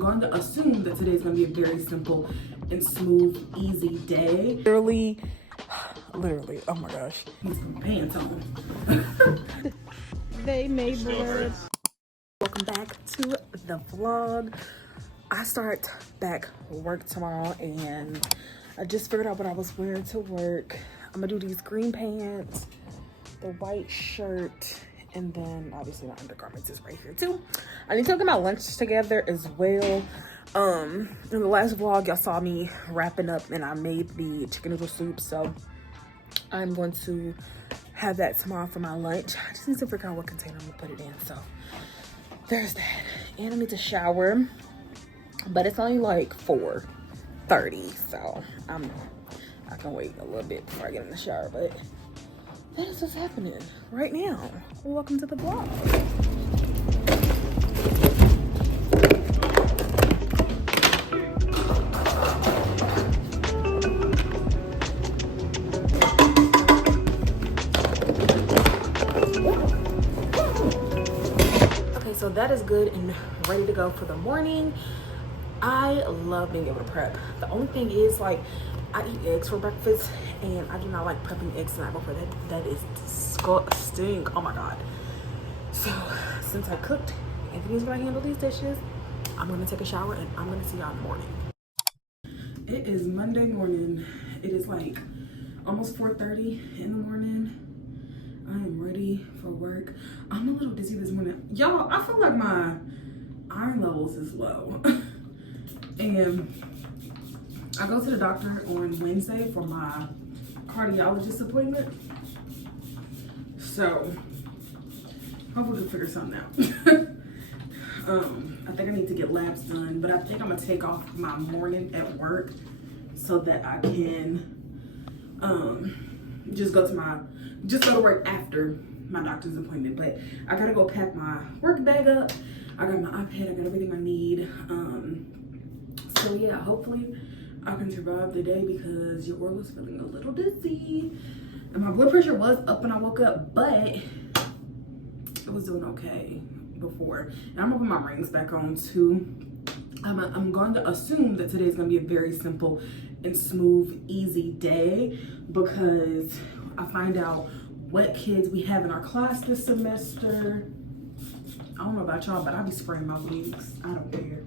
going to assume that today's going to be a very simple and smooth, easy day. Literally, oh my gosh. Need some pants on. They made blood. Welcome back to the vlog. I start back work tomorrow and I just figured out what I was wearing to work. I'm gonna do these green pants, the white shirt, and then obviously my undergarments is right here too. I need to get my lunch together as well. In the last vlog y'all saw me wrapping up and I made the chicken noodle soup, so I'm going to have that tomorrow for my lunch. I just need to figure out what container I'm gonna put it in, so there's that. And I need to shower, but it's only like 4:30, so I can wait a little bit before I get in the shower, but that is what's happening right now. Welcome to the vlog. Okay, so that is good and ready to go for the morning. I love being able to prep. The only thing is, like, I eat eggs for breakfast and I do not like prepping eggs the night before. That is disgusting. Oh my god. So since I cooked, Anthony's gonna handle these dishes. I'm gonna take a shower and I'm gonna see y'all in the morning. It is Monday morning. It is like almost 4:30 in the morning. I am ready for work. I'm a little dizzy this morning. Y'all, I feel like my iron levels is low. And I go to the doctor on Wednesday for my cardiologist appointment. So hopefully we'll figure something out. I think I need to get labs done, but I think I'm gonna take off my morning at work so that I can just go to work after my doctor's appointment. But I gotta go pack my work bag up. I got my iPad, I got everything I need. So yeah, hopefully I can survive the day because your girl was feeling a little dizzy. And my blood pressure was up when I woke up, but it was doing okay before. And I'm gonna put my rings back on too. I'm going to assume that today's gonna be a very simple and smooth, easy day because I find out what kids we have in our class this semester. I don't know about y'all, but I be spraying my wigs. I don't care.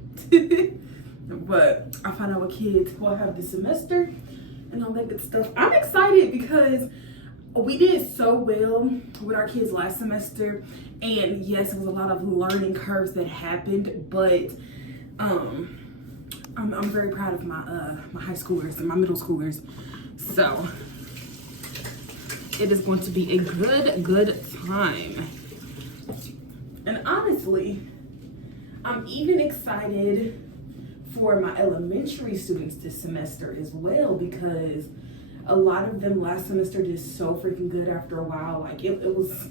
But I find out what kids will have this semester and all that good stuff. I'm excited because we did so well with our kids last semester, and yes, it was a lot of learning curves that happened, but I'm very proud of my high schoolers and my middle schoolers. So it is going to be a good time. And honestly, I'm even excited for my elementary students this semester as well, because a lot of them last semester did so freaking good after a while. Like it was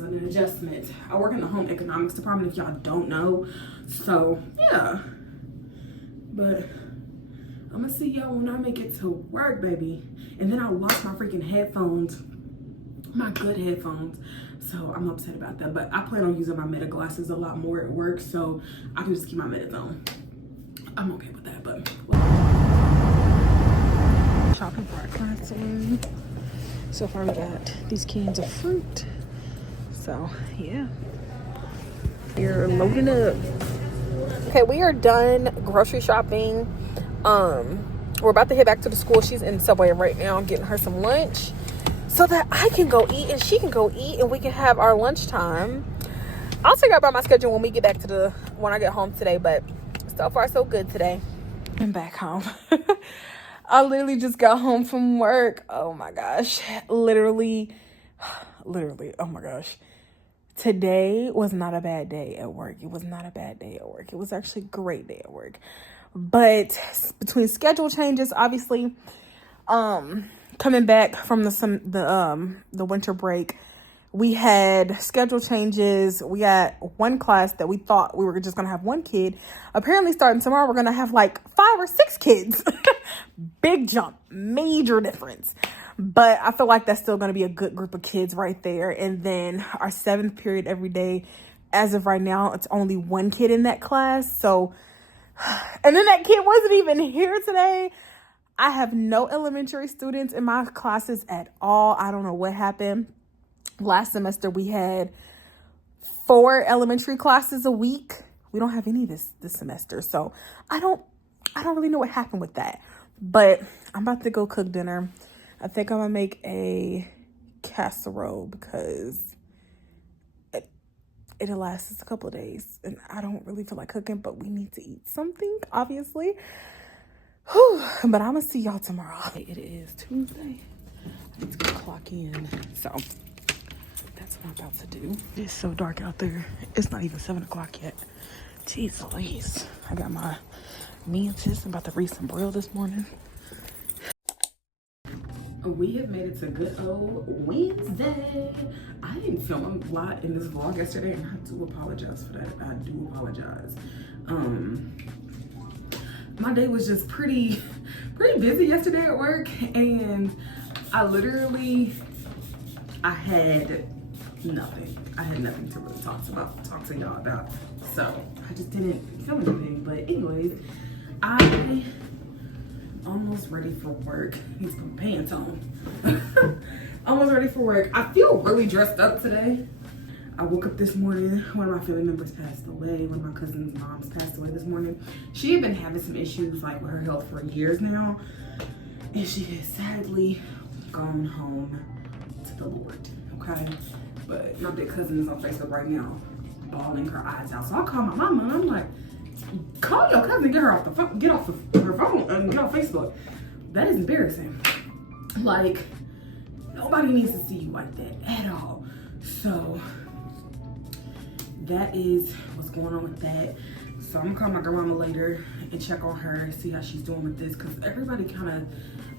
an adjustment. I work in the home economics department, if y'all don't know. So yeah, but I'm gonna see y'all when I make it to work, baby. And then I lost my freaking headphones, my good headphones. So I'm upset about that, but I plan on using my Meta glasses a lot more at work, so I can just keep my Meta on. I'm okay with that, but shopping for our classroom. So far we got these cans of fruit. So yeah, we're loading up. Okay, we are done grocery shopping. We're about to head back to the school. She's in the subway right now getting her some lunch so that I can go eat and she can go eat and we can have our lunchtime. I'll figure out about my schedule when we get back to when I get home today, but so far so good today. I'm back home. I literally just got home from work. Oh my gosh. Literally, oh my gosh. Today was not a bad day at work. It was not a bad day at work. It was actually a great day at work. But between schedule changes, obviously, coming back from the winter break, we had schedule changes. We got one class that we thought we were just going to have one kid. Apparently starting tomorrow, we're going to have like 5 or 6 kids. Big jump, major difference. But I feel like that's still going to be a good group of kids right there. And then our 7th period every day as of right now, it's only one kid in that class. So, and then that kid wasn't even here today. I have no elementary students in my classes at all. I don't know what happened. Last semester we had 4 elementary classes a week. We don't have any this semester. So I don't really know what happened with that. But I'm about to go cook dinner. I think I'm gonna make a casserole because it'll last us a couple of days. And I don't really feel like cooking, but we need to eat something, obviously. Whew. But I'm gonna see y'all tomorrow. It is Tuesday. I need to go clock in. So that's what I'm about to do. It's so dark out there. It's not even 7 o'clock yet. Jeez Louise. I got my me and sis about to read some Braille this morning. We have made it to good old Wednesday. I didn't film a lot in this vlog yesterday, and I do apologize for that. I do apologize. My day was just pretty busy yesterday at work, and I had nothing. I had nothing to really talk to y'all about. So I just didn't film anything. But anyways, I almost ready for work. Need to put my pants on. Almost ready for work. I feel really dressed up today. I woke up this morning. One of my family members passed away. One of my cousin's moms passed away this morning. She had been having some issues like with her health for years now. And she has sadly gone home to the Lord. Okay? But my big cousin is on Facebook right now, bawling her eyes out. So I called my mama and I'm like, call your cousin, get her off the phone, get off her phone and get off Facebook. That is embarrassing. Like, nobody needs to see you like that at all. So that is what's going on with that. So I'm gonna call my grandmama later and check on her, see how she's doing with this, because everybody kind of,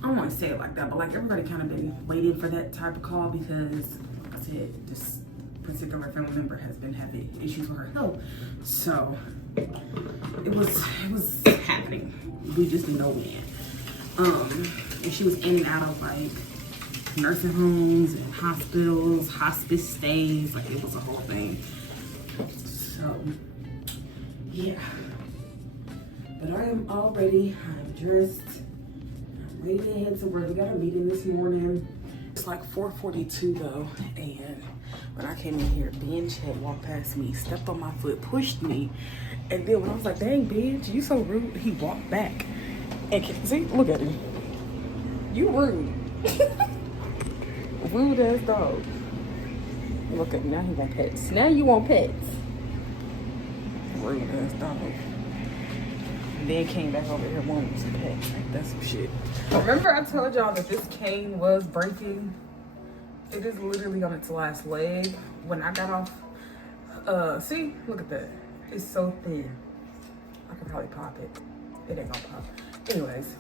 I don't want to say it like that, but like everybody kind of been waiting for that type of call because, like I said, this particular family member has been having issues with her health. So it was happening. We just didn't know when. And she was in and out of like nursing homes and hospitals, hospice stays, like it was a whole thing. So yeah, but I am all ready. I'm dressed. I'm ready to head to work. We got a meeting this morning. It's like 4:42 though, and when I came in here, Benji had walked past me, stepped on my foot, pushed me, and then when I was like, "Dang, Benji, you so rude," he walked back and see, look at him. You rude, rude ass dog. Look at now he want pets. Now you want pets. Rude ass dog. And then came back over here wanting some pets. Like that's some shit. Remember I told y'all that this cane was breaking? It is literally on its last leg. When I got off, see, look at that. It's so thin. I could probably pop it. It ain't gonna pop. Anyways,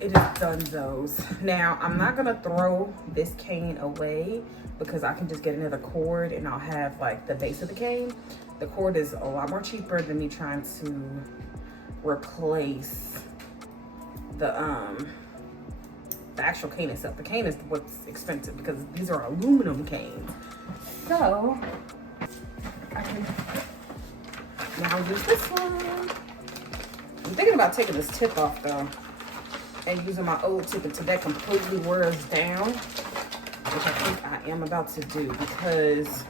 it is donezo's. Now, I'm not gonna throw this cane away because I can just get another cord and I'll have like the base of the cane. The cord is a lot more cheaper than me trying to replace the actual cane itself. The cane is what's expensive because these are aluminum canes. So I can now use this one. I'm thinking about taking this tip off though and using my old tip until that completely wears down, which I think I am about to do because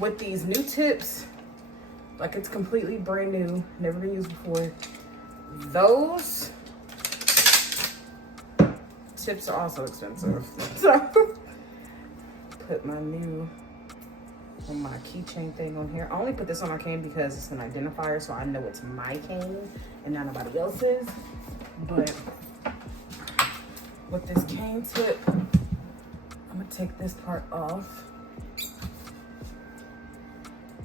with these new tips, like it's completely brand new, never been used before. Those tips are also expensive. So put my new on my keychain thing on here. I only put this on my cane because it's an identifier, so I know it's my cane and not nobody else's. But with this cane tip, I'm gonna take this part off.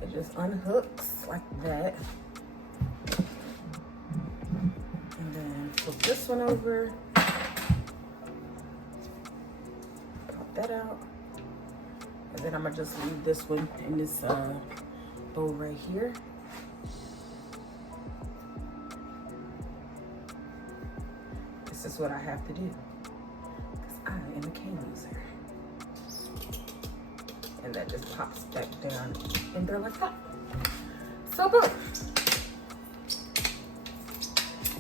It just unhooks like that. And then flip this one over. Pop that out. And then I'm gonna just leave this one in this bowl right here. This is what I have to do because I am a cane user. And that just pops back down in there like that. So boom.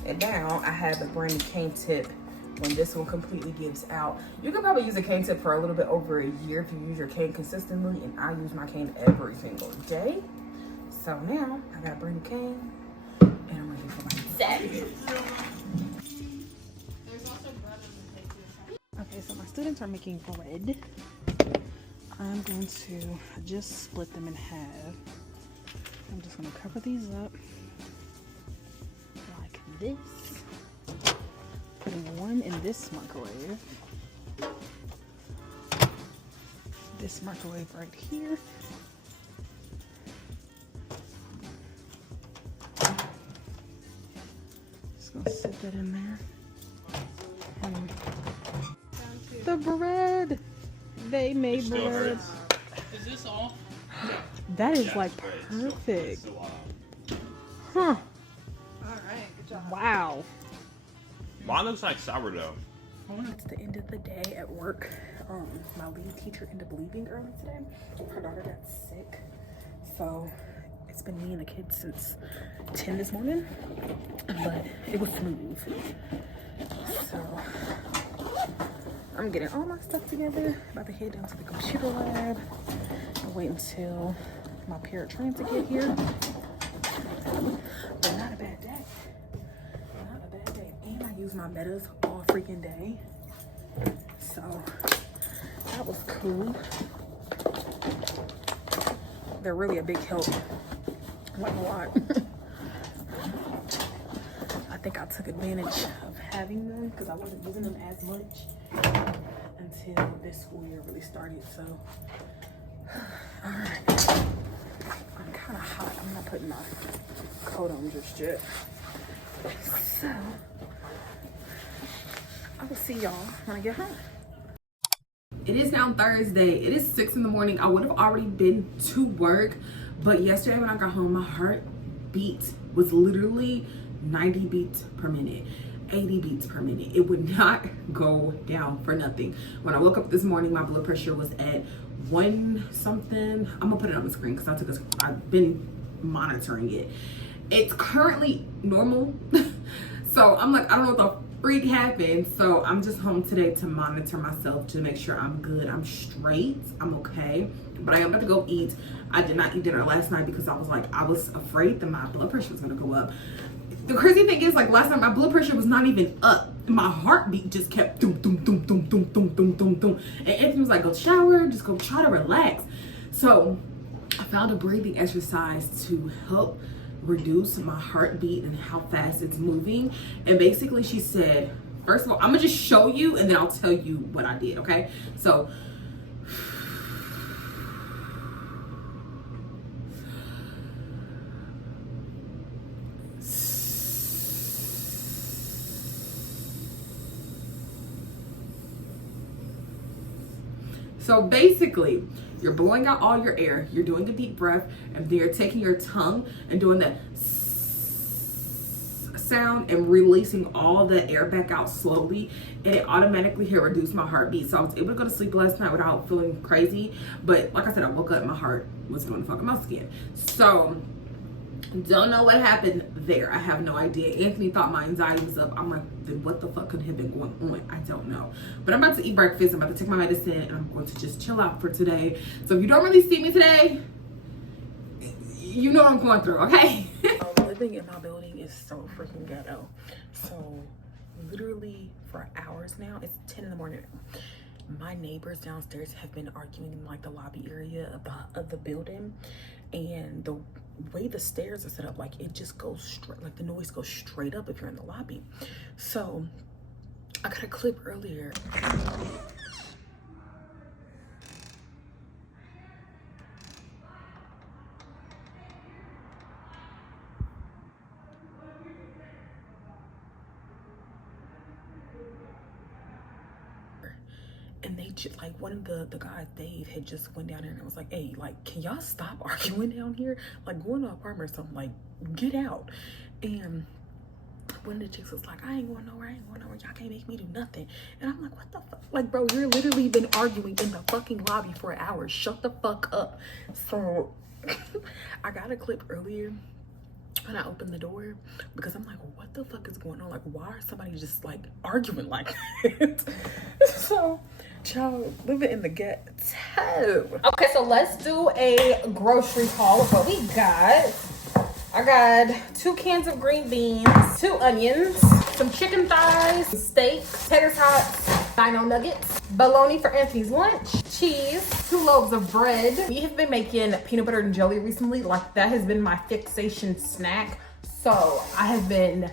And now I have a brand new cane tip. When this one completely gives out, you can probably use a cane tip for a little bit over a year if you use your cane consistently, and I use my cane every single day. So now I got a brand new cane and I'm ready for my day. Okay, so my students are making bread. I'm going to just split them in half. I'm just gonna cover these up like this. Putting one in this microwave. This microwave right here. Just gonna sit that in there. And the bread. They made bread. Is this all? That is like perfect. Huh. Alright, good job. Wow. Mine looks like sourdough. It's the end of the day at work. My lead teacher ended up leaving early today. Her daughter got sick. So it's been me and the kids since 10 this morning. But it was smooth. So I'm getting all my stuff together. About to head down to the computer lab. I'll wait until my paratransit to get here. But not a bad day. Not a bad day. And I use my metas all freaking day. So that was cool. They're really a big help. Like a lot. I think I took advantage of having them because I wasn't using them as much until this school year really started. So, all right. I'm kind of hot. I'm not putting my coat on just yet. So, I will see y'all when I get home. It is now Thursday. It is 6 in the morning. I would have already been to work, but yesterday when I got home, my heartbeat was literally 90 beats per minute, 80 beats per minute. It would not go down for nothing. When I woke up this morning, my blood pressure was at 1 something. I'm gonna put it on the screen because I've been monitoring it. It's currently normal. So I'm like, I don't know what the freak happened. So I'm just home today to monitor myself to make sure I'm good, I'm straight, I'm okay. But I am about to go eat. I did not eat dinner last night because I was afraid that my blood pressure was gonna go up. The crazy thing is, like, last night my blood pressure was not even up. My heartbeat just kept doom, doom, doom, doom, doom, doom, doom, doom, doom. And Anthony was like, go shower, just go try to relax. So I found a breathing exercise to help reduce my heartbeat and how fast it's moving. And basically she said, first of all, I'm gonna just show you and then I'll tell you what I did, okay? So basically, you're blowing out all your air, you're doing a deep breath, and then you're taking your tongue and doing that sound and releasing all the air back out slowly, and it automatically here reduced my heartbeat. So I was able to go to sleep last night without feeling crazy. But like I said, I woke up and my heart was doing the fucking mouse again. So don't know what happened there. I have no idea. Anthony thought my anxiety was up. I'm like, then what the fuck could have been going on? I don't know. But I'm about to eat breakfast. I'm about to take my medicine and I'm going to just chill out for today. So if you don't really see me today, you know what I'm going through, okay? Living in my building is so freaking ghetto. So literally for hours now, it's 10 in the morning. My neighbors downstairs have been arguing in like the lobby area of the building, and the way the stairs are set up, like it just goes straight, like the noise goes straight up if you're in the lobby. So I got a clip earlier. And they just, like, one of the guys, Dave, had just went down there and was like, hey, like, can y'all stop arguing down here? Like, go into an apartment or something, like, get out. And one of the chicks was like, I ain't going nowhere, y'all can't make me do nothing. And I'm like, what the fuck? Like, bro, you're literally been arguing in the fucking lobby for hours. Shut the fuck up. So I got a clip earlier when I opened the door because I'm like, what the fuck is going on? Like, why is somebody just like arguing like that? So, child, living in the ghetto. Okay, so let's do a grocery haul of what we got. I got 2 cans of green beans, 2 onions, some chicken thighs, some steak, tater tots, dino nuggets, bologna for Anthony's lunch, cheese, 2 loaves of bread. We have been making peanut butter and jelly recently. Like, that has been my fixation snack. So I've been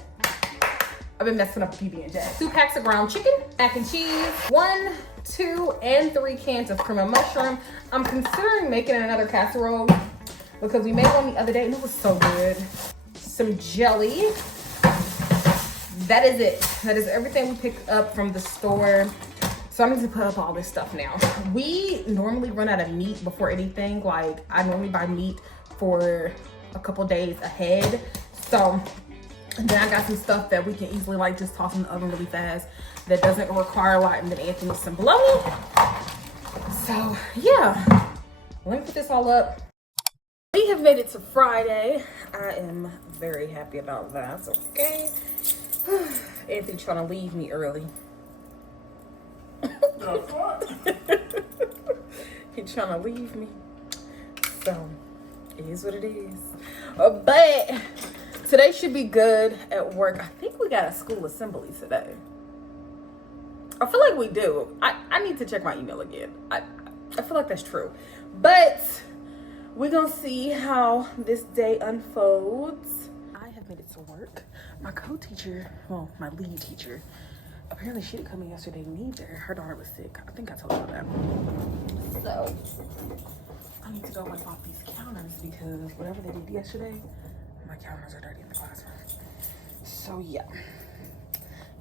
messing up the PB&J. 2 packs of ground chicken, mac and cheese, 1, 2, and 3 cans of cream of mushroom. I'm considering making another casserole because we made one the other day and it was so good. Some jelly. That is it. That is everything we picked up from the store. So I need to put up all this stuff now. We normally run out of meat before anything. Like, I normally buy meat for a couple days ahead. So then I got some stuff that we can easily like just toss in the oven really fast that doesn't require a lot, and then Anthony some bologna. So yeah, let me put this all up. We have made it to Friday. I am very happy about that. Okay. Anthony trying to leave me early. He's trying to leave me. So it is what it is. But today should be good at work. I think we got a school assembly today. I feel like we do. I need to check my email again. I feel like that's true. But we're gonna see how this day unfolds. I have made it to work. My co-teacher, well, my lead teacher, apparently she didn't come in yesterday neither. Her daughter was sick. I think I told you that. So I need to go wipe off these counters because whatever they did yesterday, my counters are dirty in the classroom. So yeah,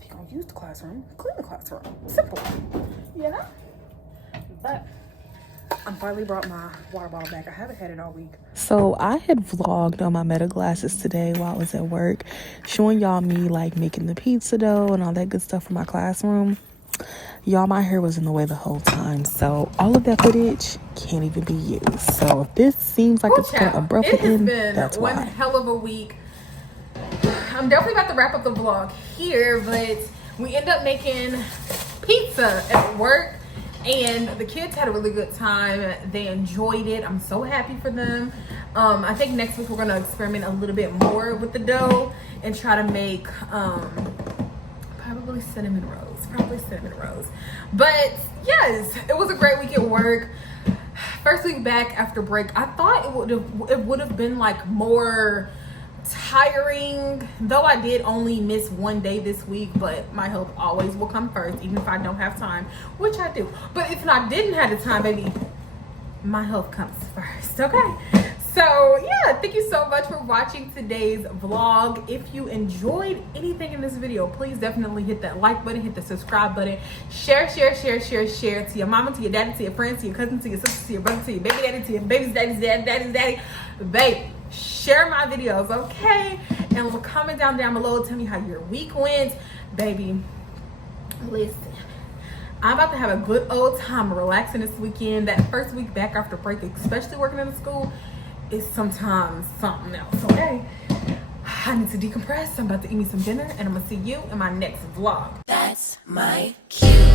if you're gonna use the classroom, clean the classroom. Simple, you know? But I finally brought my water bottle back. I haven't had it all week. So I had vlogged on my Meta glasses today while I was at work, showing y'all me like making the pizza dough and all that good stuff for my classroom. Y'all, my hair was in the way the whole time, so all of that footage can't even be used. So if this seems like it's gonna abruptly end, that's why. One hell of a week. I'm definitely about to wrap up the vlog here, but we end up making pizza at work. And the kids had a really good time. They enjoyed it. I'm so happy for them. I think next week we're gonna experiment a little bit more with the dough and try to make probably cinnamon rolls. But yes, it was a great week at work. First week back after break, I thought it would have been like more tiring, though I did only miss 1 day this week, but my health always will come first, even if I don't have time, which I do. But if I didn't have the time, baby, my health comes first. Okay, so yeah, thank you so much for watching today's vlog. If you enjoyed anything in this video, please definitely hit that like button, hit the subscribe button, share to your mama, to your daddy, to your friends, to your cousin, to your sister, to your brother, to your baby daddy, to your baby's daddy's daddy, babe. Share my videos, okay? And comment down below, tell me how your week went. Baby, listen, I'm about to have a good old time relaxing this weekend. That first week back after break, especially working in the school, is sometimes something else, okay? I need to decompress. I'm about to eat me some dinner, and I'm gonna see you in my next vlog. That's my cue.